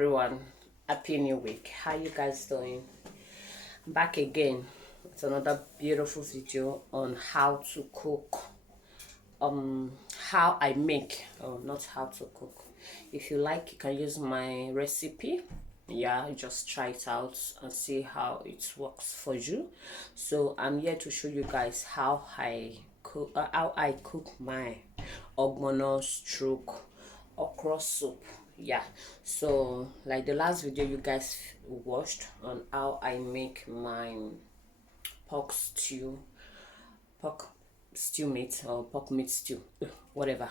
everyone, happy new week. How you guys doing? I'm back again with another beautiful video on how to cook, how I make, not how to cook. If you like, you can use my recipe. Yeah, just try it out and see how it works for you. So I'm here to show you guys how I cook my OGBONO stroke okra soup. Yeah, so like the last video you guys watched on how I make my pork stew meat or pork meat stew, whatever.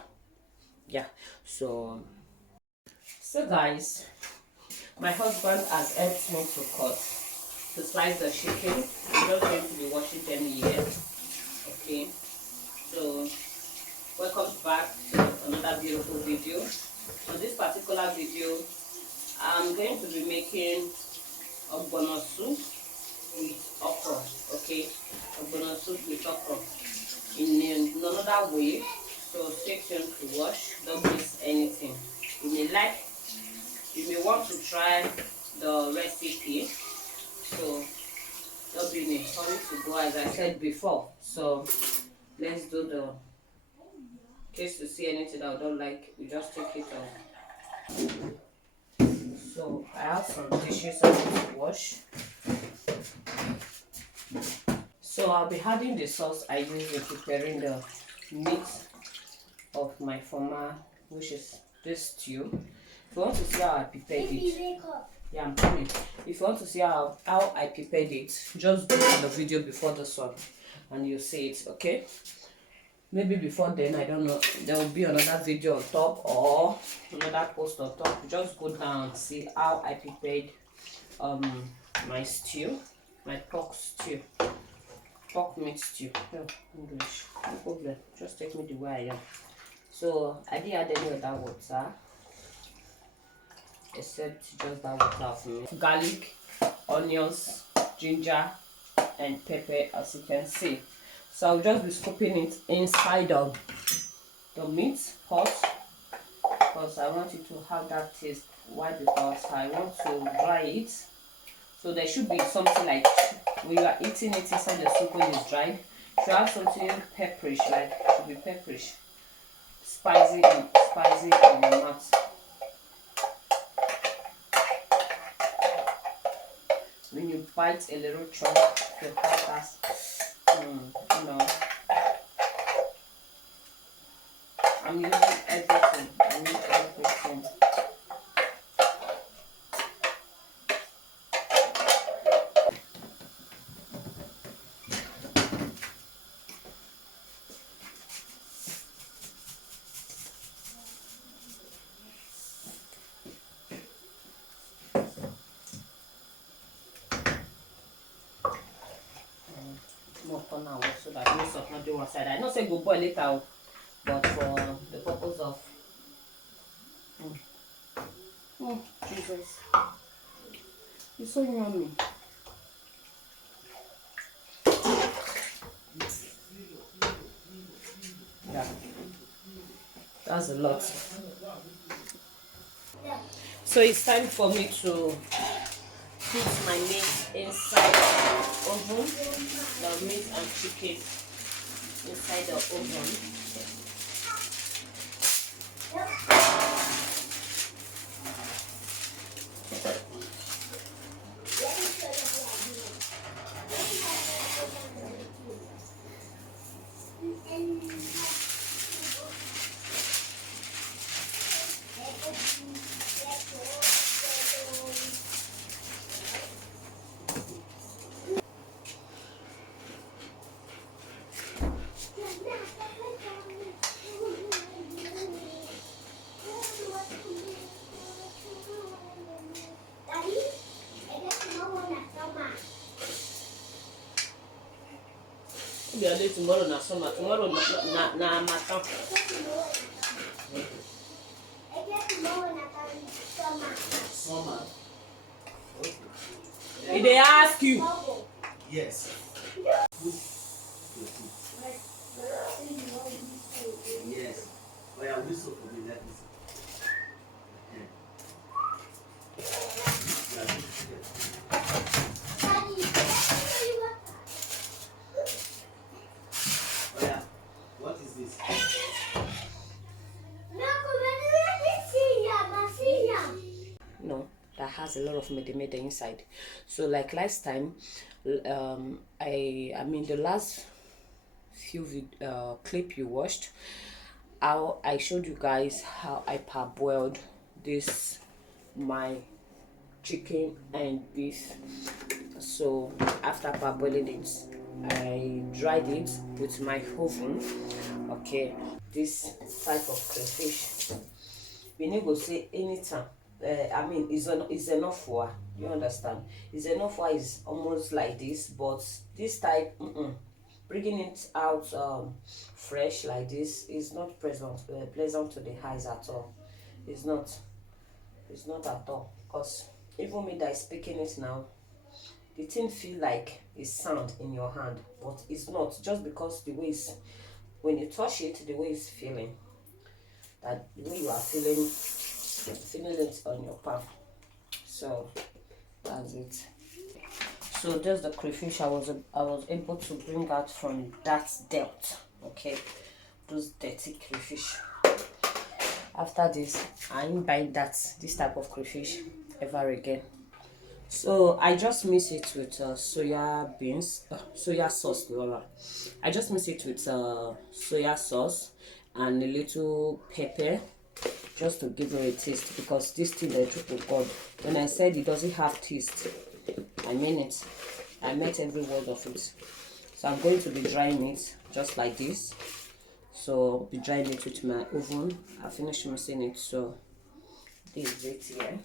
Yeah, so guys, my husband has helped me to slice the chicken. I'm just going to be washing them here. Okay, so welcome back to another beautiful video. On this particular video, I'm going to be making OGBONO soup with okra. Okay, OGBONO soup with okra in another way. So stay tuned to watch. Don't miss anything. You may want to try the recipe. So don't be in a hurry to go, as I said before. So let's do the. In case you see anything that I don't like, you just take it off. So I have some dishes I need to wash. So I'll be adding the sauce I use in preparing the meat of my former, which is this stew. If you want to see how I prepared it, yeah, I'm coming. If you want to see how I prepared it, just go to the video before this one and you'll see it. Okay, maybe before then, I don't know, there will be another video on top or another post on top. Just go down and see how I prepared my stew, my pork meat stew. No English, no problem, just take me the way I am. So I didn't add any other water except just that water for me. Garlic, onions, ginger and pepper, as you can see. So I'll just be scooping it inside of the meat pot because I want it to have that taste. Why? Because I want to dry it. So there should be something like, when you are eating it inside the soup when it's dried, you should have something pepperish, like it should be pepperish, spicy in your mouth. When you bite a little chunk, the peppers, you know, I'm using everything. I need everything. More for now, so that no salt not do one side. I know say go boil later, but for the purpose of Jesus, it's so yummy. Yeah, that's a lot. So it's time for me to put my meat inside the oven, the meat and chicken inside the oven. Tomorrow na summer, tomorrow na matter. Summer. Did they ask you? Yes. Yes. Oh yeah, whistle for me, let me see. has a lot of mede inside. So like last time, I mean the last few clip you watched, how I showed you guys how I parboiled this my chicken and beef. So after parboiling it, I dried it with my oven. Okay, this type of crayfish, we need to say anytime. I mean, it's enough for, you understand? It's enough for is almost like this, but this type, bringing it out fresh like this is not pleasant to the eyes at all. It's not. It's not at all. Because even me that is speaking it now, the thing feel like it's sound in your hand, but it's not. Just because the way it's, when you touch it, the way it's feeling, that the way you are feeling it on your palm. So that's it. So there's the crayfish I was able to bring out from that depth. Okay, those dirty crayfish. After this, I ain't buying this type of crayfish ever again. So I just mix it with soya sauce, Lola. I just mix it with soya sauce and a little pepper, just to give it a taste, because this thing, the truth of God, when I said it doesn't have taste, I mean it. I meant every word of it. So I'm going to be drying it just like this. So I'll be drying it with my oven. I finished mixing it, so this is it here.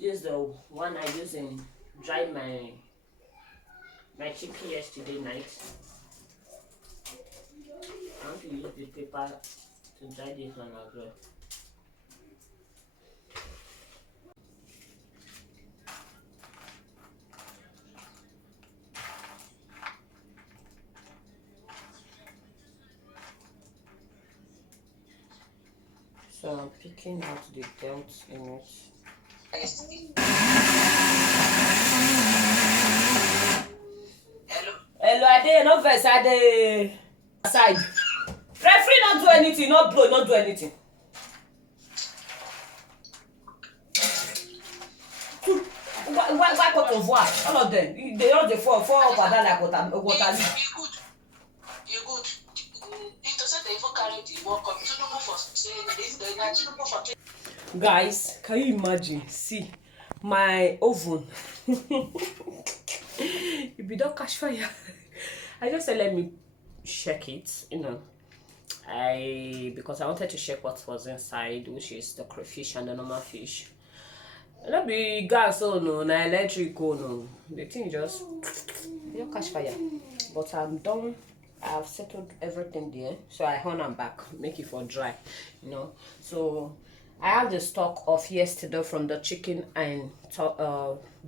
This is the one I used in dry my chicken yesterday night. I want to use the paper to dry this one as well. So I'm picking out the dirt in it. Hello, Ade, no verse, Ade. Aside. Referee, not do anything, not blow, not do anything. Why cut of what? All of them, they all the fall up and down like water. You good. You good. It doesn't even carry the work up. For saying this, the guys, can you imagine? See, my oven. If you don't catch fire, I just said let me check it, you know. Because I wanted to check what was inside, which is the crayfish and the normal fish. Not be gas, oh no, na electric, oh no. The thing just don't catch fire. But I'm done. I've settled everything there, so I hung them back, make it for dry, you know. So I have the stock of yesterday from the chicken and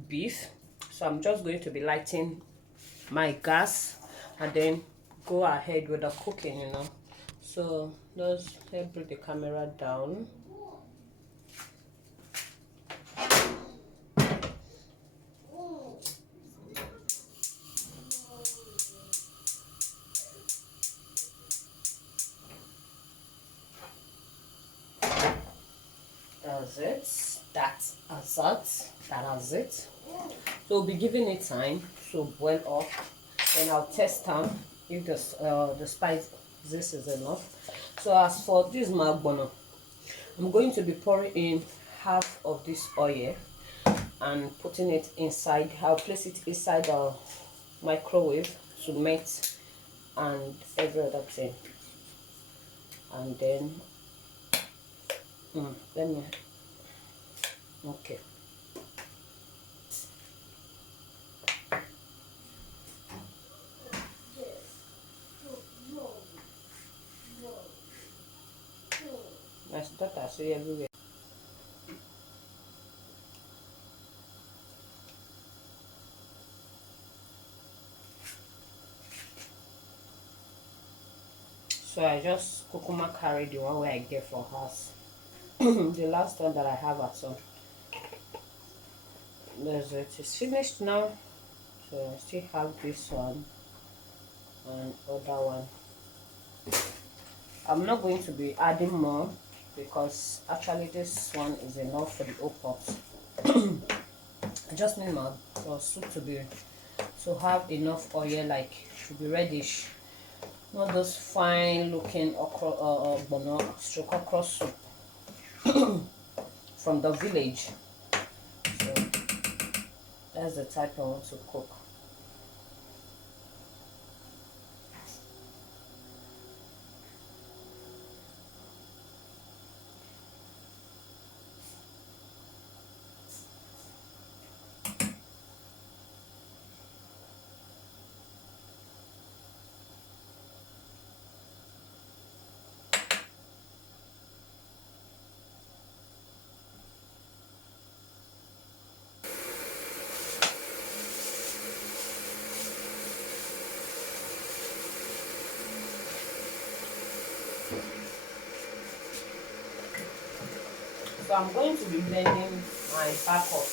beef. So I'm just going to be lighting my gas and then go ahead with the cooking, you know. So let's bring the camera down. That's it. That's it. So we'll be giving it time to boil off. Then I'll test them if the spice this is enough. So as for this OGBONO, I'm going to be pouring in half of this oil and putting it inside. I'll place it inside the microwave to melt and every other thing. And then let me, okay. My daughter see everywhere. So I just kukuma carry the one where I get for house. The last one that I have at home. There's it. It's finished now. So I still have this one and other one. I'm not going to be adding more because actually this one is enough for the whole pot. I just need my soup to have enough oil, like to be reddish, not those fine looking OGBONO stroke okra soup from the village. So that's the type I want to cook. So I'm going to be blending my pack of,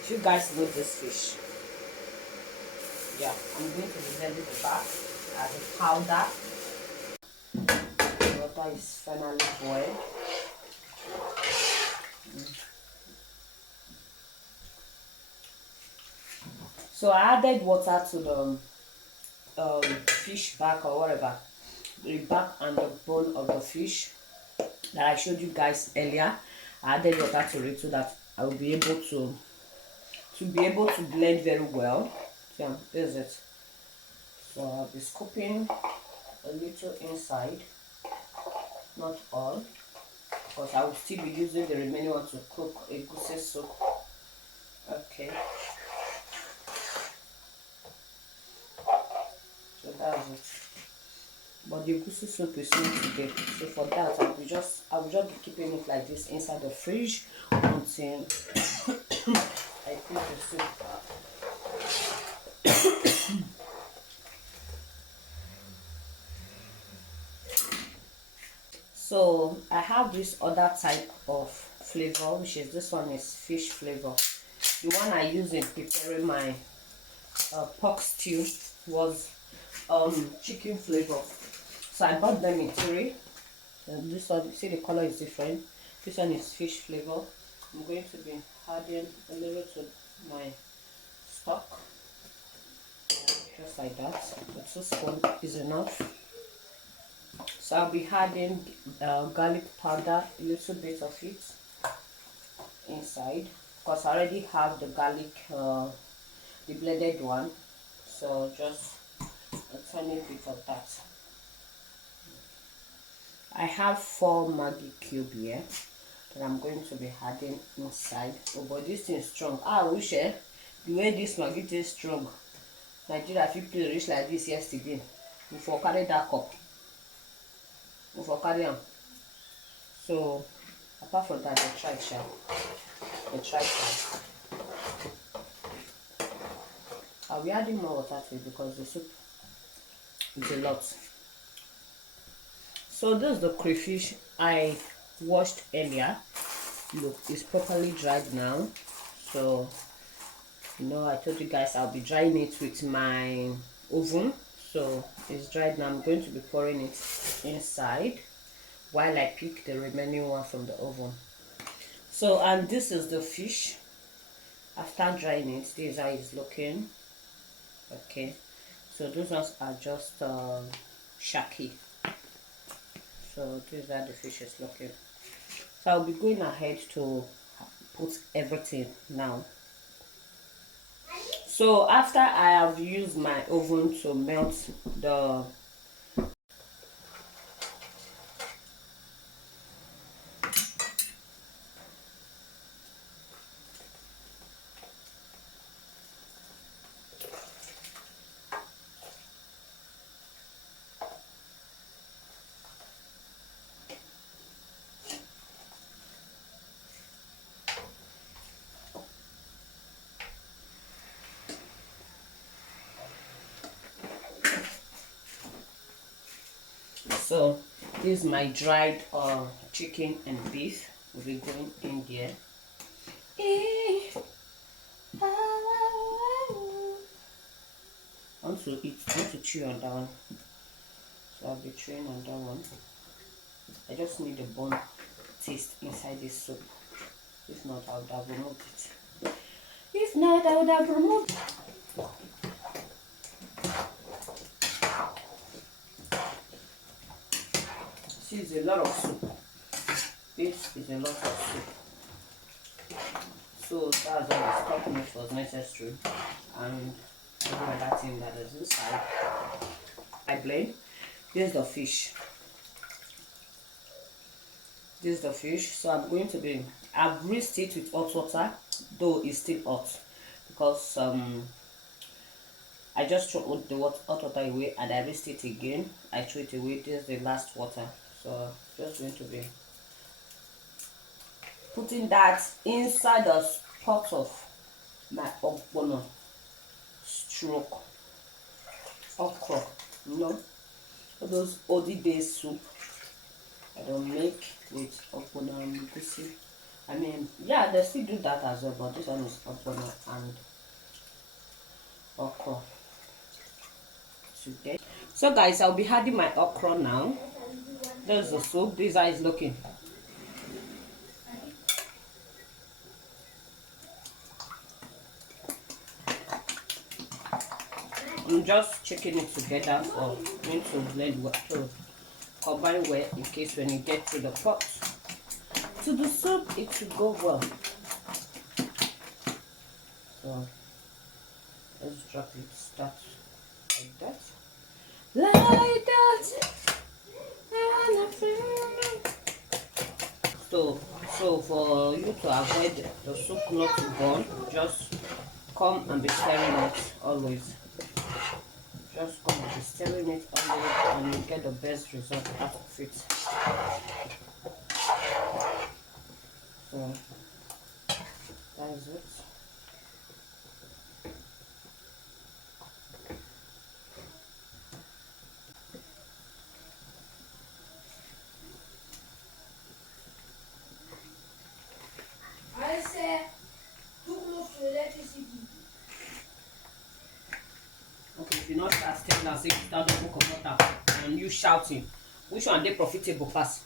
if you guys know this fish, yeah, I'm going to be blending the back as a powder. The water is finally boiled. So I added water to the fish back or whatever, the back and the bone of the fish that I showed you guys earlier. I added water to it so that I will be able to blend very well. Yeah, this is it. So I'll be scooping a little inside, not all, because I will still be using the remaining one to cook a goosey soup. Okay. So that's it. But the goosey soup is not today. So for that, I will just be keeping it like this inside the fridge until I cook the soup. So I have this other type of flavor, which is this one is fish flavor. The one I used in preparing my pork stew was chicken flavor. So I bought them in three. This one, see the color is different. This one is fish flavor. I'm going to be adding a little to my stock, just like that. The 2 spoons is enough. So I'll be adding garlic powder, a little bit of it inside, because I already have the garlic, the blended one. So just a tiny bit of that. I have 4 Maggi cube here that I'm going to be adding inside. Oh, but this thing is strong. I wish the way this Maggi tastes strong. Nigeria, if you play rich like this yesterday, before carry that cup. Before carry on. So apart from that, I tried that. I'll be adding more water to it because the soup is a lot. So this is the crayfish I washed earlier. Look, it's properly dried now. So I told you guys I'll be drying it with my oven. So it's dried now. I'm going to be pouring it inside while I pick the remaining one from the oven. So, and this is the fish after drying it. This is how it's looking. Okay, so those ones are just shaki. So these are the fish is looking. So I'll be going ahead to put everything now. So after I have used my oven to melt the So this is my dried chicken and beef. Will be going in there. I want to chew on that one. So I'll be chewing on that one. I just need the bone taste inside this soup. If not, I would have removed it. If not, I would have removed it. This is a lot of soup. This is a lot of soup. So that's all the stock which was necessary. And every other thing that is inside. I blend. This is the fish. This is the fish. So I'm going to be, I've rinsed it with hot water, though it's still hot, because I just threw the hot water away and I rinsed it again. I threw it away. This is the last water. So just going to be putting that inside the pot of my OGBONO stroke okra. You know, all those oldie days soup I don't make with OGBONO and goosey. I mean, yeah, they still do that as well, but this one is OGBONO and okra today. So guys, I'll be adding my okra now. There's the soup. This eye is looking. I'm just checking it together for me to blend well, to combine well, in case when you get to the pot, to the soup, it should go well. So let's drop it, start like that. Like that. So for you to avoid the soup not to burn, just come and be stirring it always. Just come and be stirring it always, and you get the best result out of it. So that's it. Okay, if you not start stirring and say without the book of water and you shouting, which one they profitable pass?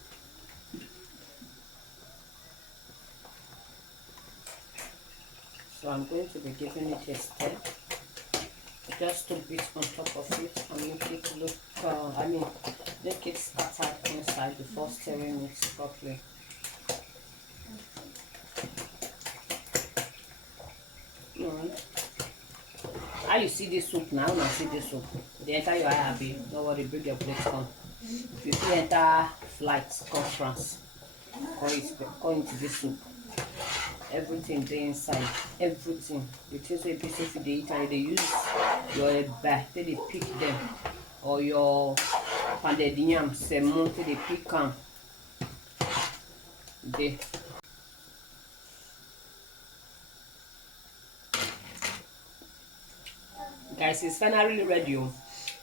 So I'm going to be giving it a stir, just to beat on top of it and make it look, make it scattered inside before stirring it properly. How you see this soup now? Now see this soup. The enter your eye happy. Don't worry, bring your plate come. If you enter flight conference, go into this soup. Everything there inside. Everything. The things wey people if they eat and they use your bag, they pick them, or your pounded yam, semo, they pick them. There. Guys, it's finally ready.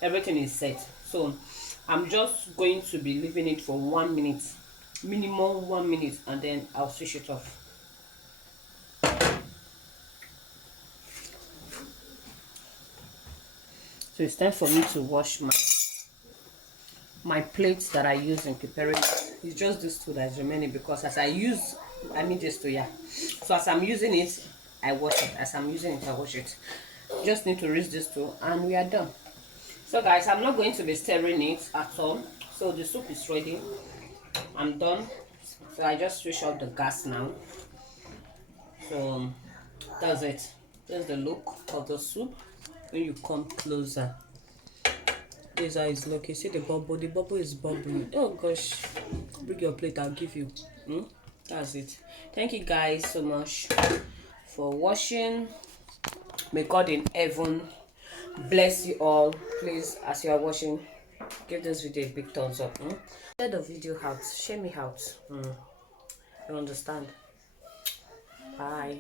Everything is set. So I'm just going to be leaving it for 1 minute, minimum 1 minute, and then I'll switch it off. So it's time for me to wash my plates that I use in preparing. It's just this two that is remaining, because as I use, I mean this two, yeah. So as I'm using it, I wash it. As I'm using it, I wash it. Just need to rinse this two and we are done. So guys, I'm not going to be stirring it at all. So the soup is ready. I'm done. So I just switch off the gas now. So that's it. There's the look of the soup when you come closer. This eye is looking. See the bubble is bubbling. Oh gosh, bring your plate, I'll give you. That's it. Thank you guys so much for watching. May God in heaven bless you all. Please, as you are watching, give this video a big thumbs up. Share the video out. Share me out. You understand? Bye.